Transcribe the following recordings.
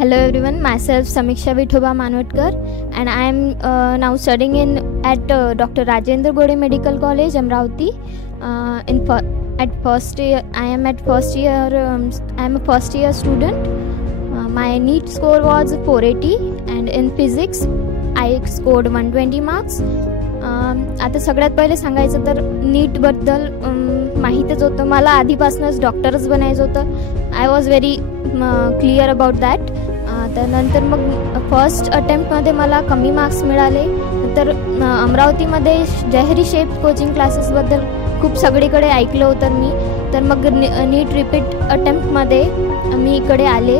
Hello everyone, myself Samiksha Vithoba Manvatkar and I am now studying at Dr. Rajendra Gode Medical College, Amravati. At first year, I am a first year student. My NEET score was 480 and in physics I scored 120 marks. आता सगळ्यात पहिले सांगायचं तर नीटबद्दल माहीतच होतं मला, आधीपासूनच डॉक्टरच बनायचं होतं. I was very clear about that. त्यानंतर मग फर्स्ट अटेम्प्टमध्ये मला कमी मार्क्स मिळाले. नंतर अमरावतीमध्ये जयहरी शेफ कोचिंग क्लासेसबद्दल खूप सगळीकडे ऐकलं होतं मी. तर मग नीट रिपीट अटेम्प्टमध्ये मी इकडे आले.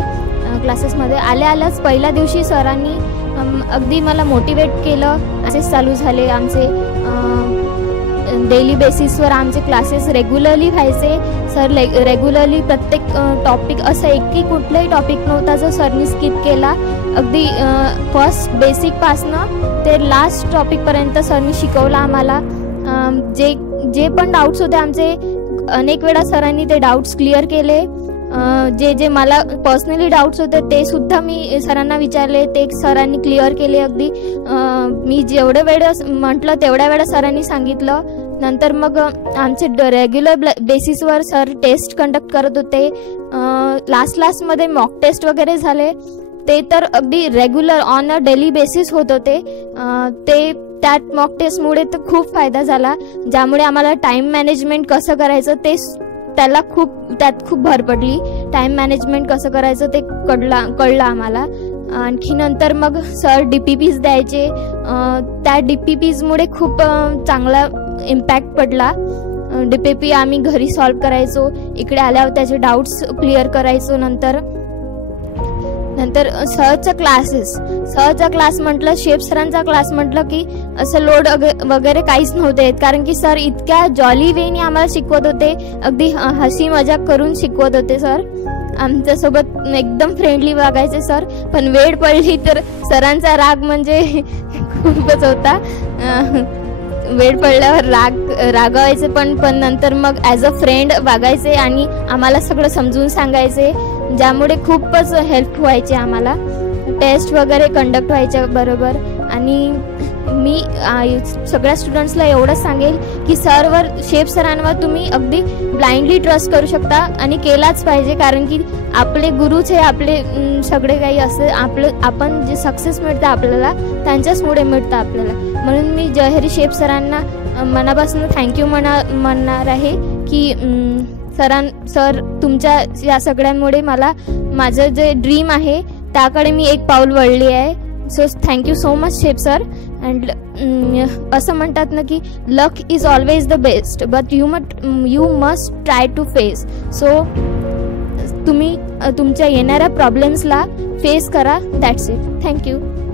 क्लासेसमध्ये आल्याच पहिल्या दिवशी सरांनी अगदी मला मोटिवेट केलं. असेच चालू झाले आमचे डेली बेसिसवर आमचे क्लासेस रेग्युलरली व्हायचे. सर रेग्युलरली प्रत्येक टॉपिक असं एकही कुठलाही टॉपिक नव्हता जो सरनी स्किप केला. अगदी फर्स्ट बेसिकपासनं ते लास्ट टॉपिकपर्यंत सरनी शिकवलं आम्हाला. जे पण डाऊट्स होते आमचे अनेक वेळा सरांनी ते डाऊट्स क्लिअर केले. जे मला पर्सनली डाऊट्स होते ते सुद्धा मी सरांना विचारले, ते सरांनी क्लिअर केले. अगदी मी जेवढ्या वेळेस म्हटलं तेवढ्या वेळा सरांनी सांगितलं. नंतर मग आमचे रेग्युलर बेसिसवर सर टेस्ट कंडक्ट करत होते. लास्टमध्ये मॉक टेस्ट वगैरे झाले. ते तर अगदी regular on a daily basis होत होते. त्यात मॉक टेस्टमुळे तर खूप फायदा झाला, ज्यामुळे आम्हाला टाईम मॅनेजमेंट कसं करायचं त्यात खूप भर पडली. टाईम मॅनेजमेंट कसं करायचं ते कळलं आम्हाला. आणखी नंतर मग सर DPPs द्यायचे. त्या DPPsमुळे खूप चांगला इम्पॅक्ट पडला. DPP आम्ही घरी सॉल्व करायचो, इकडे आल्यावर त्याचे डाऊट्स क्लिअर करायचो. नंतर सरचा क्लास म्हटलं, शेफ सरांचा क्लास म्हटलं की असं लोड वगैरे काहीच नव्हते, कारण की सर इतक्या जॉली वेने आम्हाला शिकवत होते. अगदी हसी मजाक करून शिकवत होते सर. आमच्यासोबत एकदम फ्रेंडली वागायचे सर. पण वेळ पडली तर सरांचा राग म्हणजे खूपच होता. वेळ पडल्यावर रागवायचे पण नंतर मग ॲज अ फ्रेंड वागायचे आणि आम्हाला सगळं समजून सांगायचे, ज्यामुळे खूपच हेल्प व्हायचे आम्हाला. टेस्ट वगैरे कंडक्ट व्हायच्या बरोबर. आणि मी सगळ्या स्टुडंट्सला एवढंच सांगेल की शेफ सरांवर तुम्ही अगदी ब्लाइंडली ट्रस्ट करू शकता आणि केलाच पाहिजे, कारण की आपले गुरुच हे आपले सगळे काही असं आपण जे सक्सेस मिळतं आपल्याला त्यांच्याचमुळे मिळतं आपल्याला. म्हणून मी जयहरी शेफ सरांना मनापासून थँक्यू म्हणणार आहे की सर तुमच्या या सगळ्यांमुळे मला माझं जे ड्रीम आहे त्याकडे मी एक पाऊल वळली आहे. So thank you so much chef sir. And असं म्हणतात ना की luck is always the best but you must try to face. So तुम्ही तुमच्या येणाऱ्या प्रॉब्लेम्सला फेस करा. That's it. थँक्यू.